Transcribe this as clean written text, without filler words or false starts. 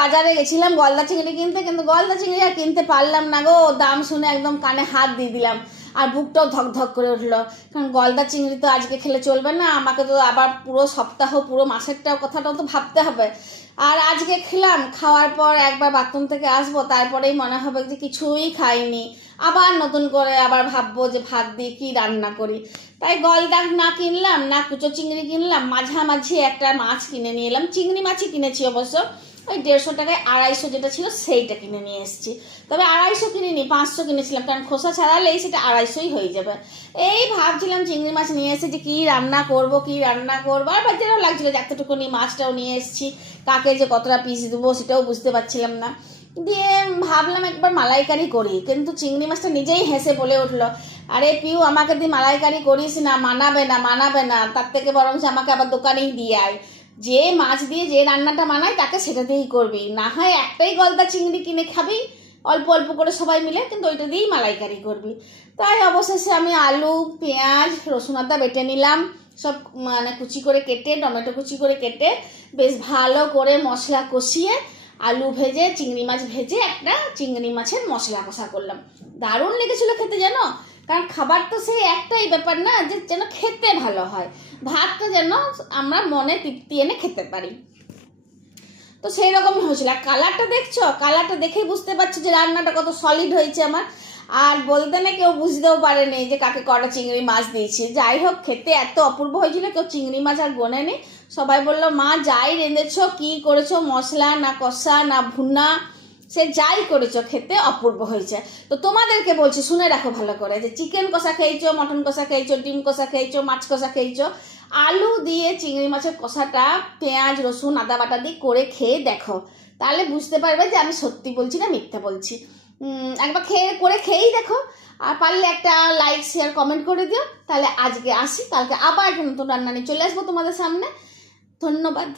বাজারে গেছিলাম গলদা চিংড়ি কিনতে, কিন্তু গলদা চিংড়ি আর কিনতে পারলাম না গো। দাম শুনে একদম কানে হাত দিয়ে দিলাম, আর বুকটাও ধক ধক করে উঠলো। কারণ গলদা চিংড়ি তো আজকে খেলে চলবে না, আমাকে তো আবার পুরো সপ্তাহ পুরো মাসেরটাও কথাটাও তো ভাবতে হবে। আর আজকে খেলাম, খাওয়ার পর একবার বাথরুম থেকে আসবো, তারপরেই মনে হবে যে কিছুই খাইনি, আবার নতুন করে আবার ভাববো যে ভাত দিয়ে কি রান্না করি। তাই গলদা না কিনলাম, না কুচো চিংড়ি কিনলাম, মাঝামাঝি একটা মাছ কিনে নিয়ে এলাম। চিংড়ি মাছই কিনেছি অবশ্য, ওই 150 টাকায় 250 যেটা ছিল সেইটা কিনে নিয়ে এসেছি। তবে 250 কিনিনি, 500 কিনেছিলাম, কারণ খোসা ছাড়ালেই সেটা 250ই হয়ে যাবে। এই ভাবছিলাম চিংড়ি মাছ নিয়ে এসে যে কী রান্না করব আর বাচ্চারাও লাগছিল যে এতটুকুনি মাছটাও নিয়ে এসেছি, কাকে যে কতটা পিস দেবো সেটাও বুঝতে পারছিলাম না। দিয়ে ভাবলাম একবার মালাইকারি করি, কিন্তু চিংড়ি মাছটা নিজেই হেসে বলে উঠলো, আরে পিউ আমাকে দিয়ে মালাইকারি করিস না, মানাবে না, তার থেকে বরং আমাকে আবার দোকানেই দিয়ে আয়। যে মাছ দিয়ে যে রান্নাটা মানায় তাকে সেটা দিয়েই করবি, না হয় একটাই গলদা চিংড়ি কিনে খাবি অল্প অল্প করে সবাই মিলে, কিন্তু ওইটা দিয়েই মালাইকারি করবি। তাই অবশেষে আমি আলু পেঁয়াজ রসুন আদা বেটে নিলাম, সব মানে কুচি করে কেটে, টমেটো কুচি করে কেটে বেশ ভালো করে মশলা কষিয়ে আলু ভেজে চিংড়ি মাছ ভেজে একটা চিংড়ি মাছের মশলা কষা করলাম। দারুণ লেগেছিলো খেতে জানো। কারণ খাবার তো সেই একটাই ব্যাপার না, যে যেন খেতে ভালো হয়, ভাতটা যেন আমরা মনে তৃপ্তি এনে খেতে পারি। তো সেই রকমই হয়েছিল। আর কালারটা দেখছো, কালারটা দেখেই বুঝতে পারছো যে রান্নাটা কত সলিড হয়েছে আমার। আর বলতে না কেউ বুঝতেও পারেনি যে কাকে কটা চিংড়ি মাছ দিয়েছি। যাই হোক, খেতে এত অপূর্ব হয়েছিল, কেউ চিংড়ি মাছ আর গোনেনি। সবাই বললো মা যাই রেঁধেছো, কি করেছো, মশলা না কষা না ভুনা, সে যাই করেছো খেতে অপূর্ব হয়েছে। তো তোমাদেরকে বলছি শুনে রাখো ভালো করে, যে চিকেন কষা খেয়েছো, মটন কষা খেয়েছো, ডিম কষা খেয়েছো, মাছ কষা খেয়েছো, আলু দিয়ে চিংড়ি মাছের কষাটা পেঁয়াজ রসুন আদা বাটা দিয়ে করে খেয়ে দেখো, তাহলে বুঝতে পারবে যে আমি সত্যি বলছি না মিথ্যা বলছি। একবার খেয়েই দেখো। আর পারলে একটা লাইক শেয়ার কমেন্ট করে দিও। তাহলে আজকে আসি, কালকে আবার একটা নতুন রান্না নিয়ে চলে আসবো তোমাদের সামনে। ধন্যবাদ।